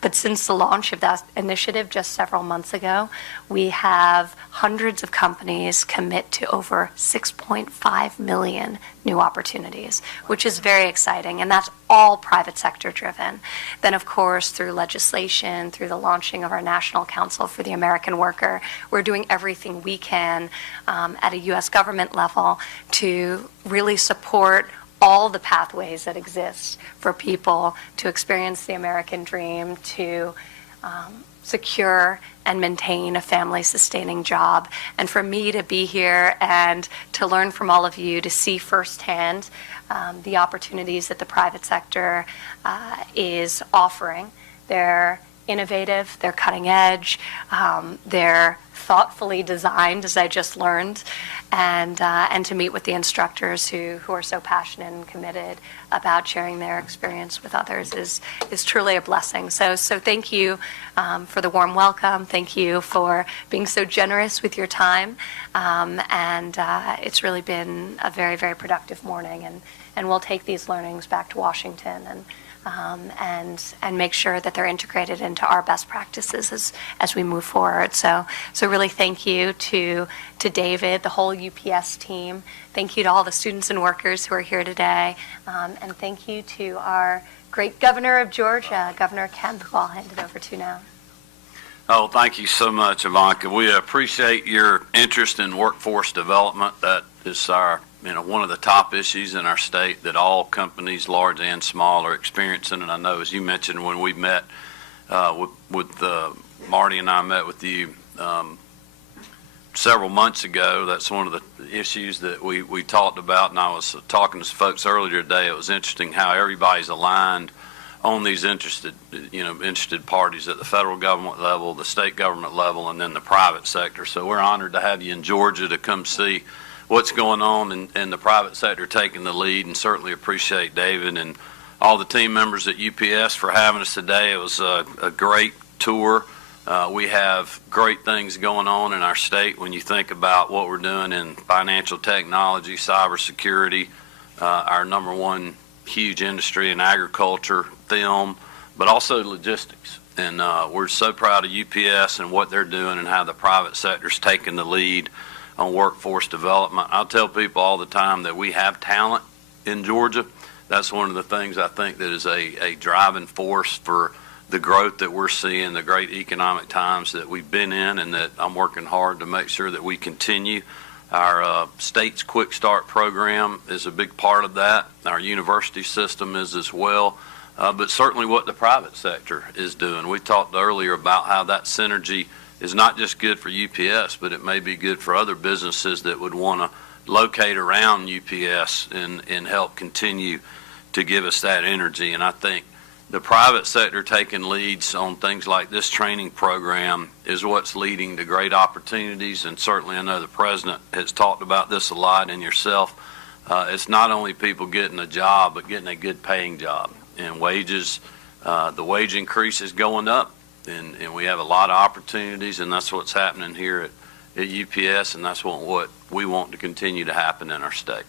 But since the launch of that initiative just several months ago, we have hundreds of companies commit to over 6.5 million new opportunities, which is very exciting, and that's all private sector driven. Then, of course, through legislation, through the launching of our National Council for the American Worker, we're doing everything we can at a U.S. government level to really support all the pathways that exist for people to experience the American dream, to secure and maintain a family-sustaining job. And for me to be here and to learn from all of you, to see firsthand the opportunities that the private sector is offering. They're innovative, they're cutting edge, they're thoughtfully designed, as I just learned, and to meet with the instructors who are so passionate and committed about sharing their experience with others is truly a blessing. So thank you for the warm welcome. Thank you for being so generous with your time, and it's really been a very, very productive morning, and we'll take these learnings back to Washington and make sure that they're integrated into our best practices as we move forward. So really thank you to David, the whole UPS team. Thank you to all the students and workers who are here today. And thank you to our great governor of Georgia, Governor Kemp, who I'll hand it over to now. Oh, thank you so much, Ivanka. We appreciate your interest in workforce development. That is one of the top issues in our state that all companies, large and small, are experiencing. And I know, as you mentioned, when we met with Marty and I met with you several months ago, that's one of the issues that we talked about. And I was talking to folks earlier today. It was interesting how everybody's aligned on these interested parties at the federal government level, the state government level, and then the private sector. So we're honored to have you in Georgia to come see what's going on in the private sector taking the lead, and certainly appreciate David and all the team members at UPS for having us today. It was a great tour. We have great things going on in our state when you think about what we're doing in financial technology, cybersecurity, our number one huge industry in agriculture, film, but also logistics. And we're so proud of UPS and what they're doing and how the private sector's taking the lead on workforce development. I'll tell people all the time that we have talent in Georgia. That's one of the things I think that is a driving force for the growth that we're seeing, the great economic times that we've been in, and that I'm working hard to make sure that we continue. Our state's Quick Start program is a big part of that. Our university system is as well, but certainly what the private sector is doing. We talked earlier about how that synergy is not just good for UPS, but it may be good for other businesses that would want to locate around UPS and help continue to give us that energy. And I think the private sector taking leads on things like this training program is what's leading to great opportunities. And certainly I know the president has talked about this a lot, and yourself. It's not only people getting a job, but getting a good paying job. And wages, the wage increase is going up. And we have a lot of opportunities, and that's what's happening here at UPS, and that's what we want to continue to happen in our state.